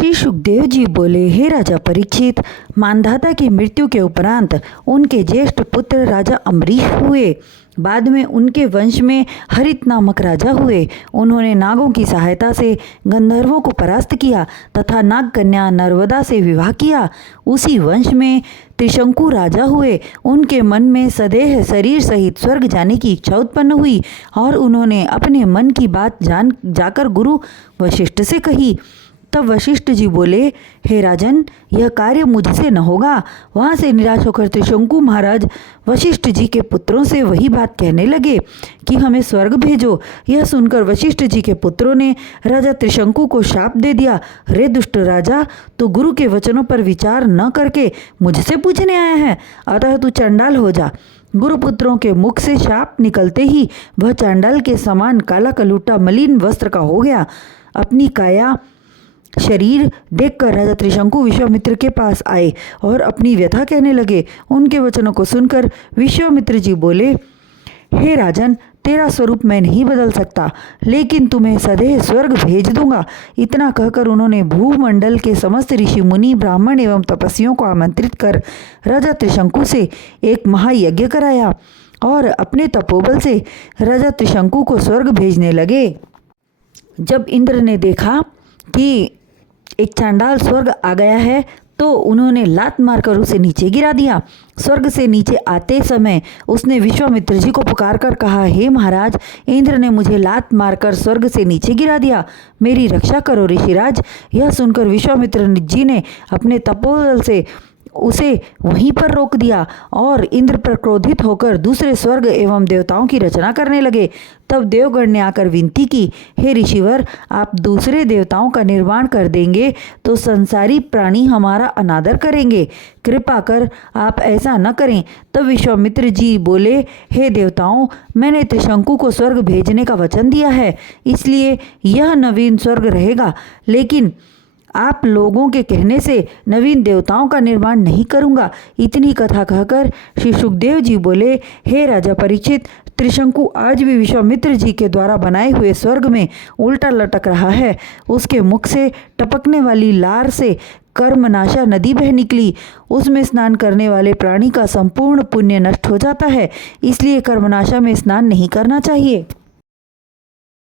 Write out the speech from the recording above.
श्री सुखदेव जी बोले, हे राजा परीक्षित, मानधाता की मृत्यु के उपरांत उनके ज्येष्ठ पुत्र राजा अम्बरीश हुए। बाद में उनके वंश में हरित नामक राजा हुए। उन्होंने नागों की सहायता से गंधर्वों को परास्त किया तथा नाग कन्या नर्मदा से विवाह किया। उसी वंश में त्रिशंकु राजा हुए। उनके मन में सदेह शरीर सहित स्वर्ग जाने की इच्छा उत्पन्न हुई और उन्होंने अपने मन की बात जाकर गुरु वशिष्ठ से कही। तब वशिष्ठ जी बोले, हे राजन, यह कार्य मुझसे न होगा। वहाँ से निराश होकर त्रिशंकु महाराज वशिष्ठ जी के पुत्रों से वही बात कहने लगे कि हमें स्वर्ग भेजो। यह सुनकर वशिष्ठ जी के पुत्रों ने राजा त्रिशंकु को शाप दे दिया, रे दुष्ट राजा, तू गुरु के वचनों पर विचार न करके मुझसे पूछने आया है, अतः तू चंडाल हो जा। गुरुपुत्रों के मुख से शाप निकलते ही वह चांडाल के समान काला कलूटा मलिन वस्त्र का हो गया। अपनी काया शरीर देखकर राजा त्रिशंकु विश्वामित्र के पास आए और अपनी व्यथा कहने लगे। उनके वचनों को सुनकर विश्वामित्र जी बोले, हे राजन, तेरा स्वरूप मैं नहीं बदल सकता, लेकिन तुम्हें सदैव स्वर्ग भेज दूंगा। इतना कहकर उन्होंने भूमंडल के समस्त ऋषि मुनि ब्राह्मण एवं तपस्वियों को आमंत्रित कर राजा त्रिशंकु से एक महायज्ञ कराया और अपने तपोबल से राजा त्रिशंकु को स्वर्ग भेजने लगे। जब इंद्र ने देखा कि एक चांडाल स्वर्ग आ गया है तो उन्होंने लात मारकर उसे नीचे गिरा दिया। स्वर्ग से नीचे आते समय उसने विश्वामित्र जी को पुकार कर कहा, हे महाराज, इंद्र ने मुझे लात मारकर स्वर्ग से नीचे गिरा दिया, मेरी रक्षा करो ऋषिराज। यह सुनकर विश्वामित्र जी ने अपने तपोबल से उसे वहीं पर रोक दिया और इंद्र पर क्रोधित होकर दूसरे स्वर्ग एवं देवताओं की रचना करने लगे। तब देवगण ने आकर विनती की, हे ऋषिवर, आप दूसरे देवताओं का निर्माण कर देंगे तो संसारी प्राणी हमारा अनादर करेंगे, कृपा कर आप ऐसा न करें। तब विश्वामित्र जी बोले, हे देवताओं, मैंने त्रिशंकु को स्वर्ग भेजने का वचन दिया है, इसलिए यह नवीन स्वर्ग रहेगा, लेकिन आप लोगों के कहने से नवीन देवताओं का निर्माण नहीं करूंगा। इतनी कथा कहकर श्री सुखदेव जी बोले, हे राजा परीक्षित, त्रिशंकु आज भी विश्वामित्र जी के द्वारा बनाए हुए स्वर्ग में उल्टा लटक रहा है। उसके मुख से टपकने वाली लार से कर्मनाशा नदी बह निकली। उसमें स्नान करने वाले प्राणी का संपूर्ण पुण्य नष्ट हो जाता है, इसलिए कर्मनाशा में स्नान नहीं करना चाहिए।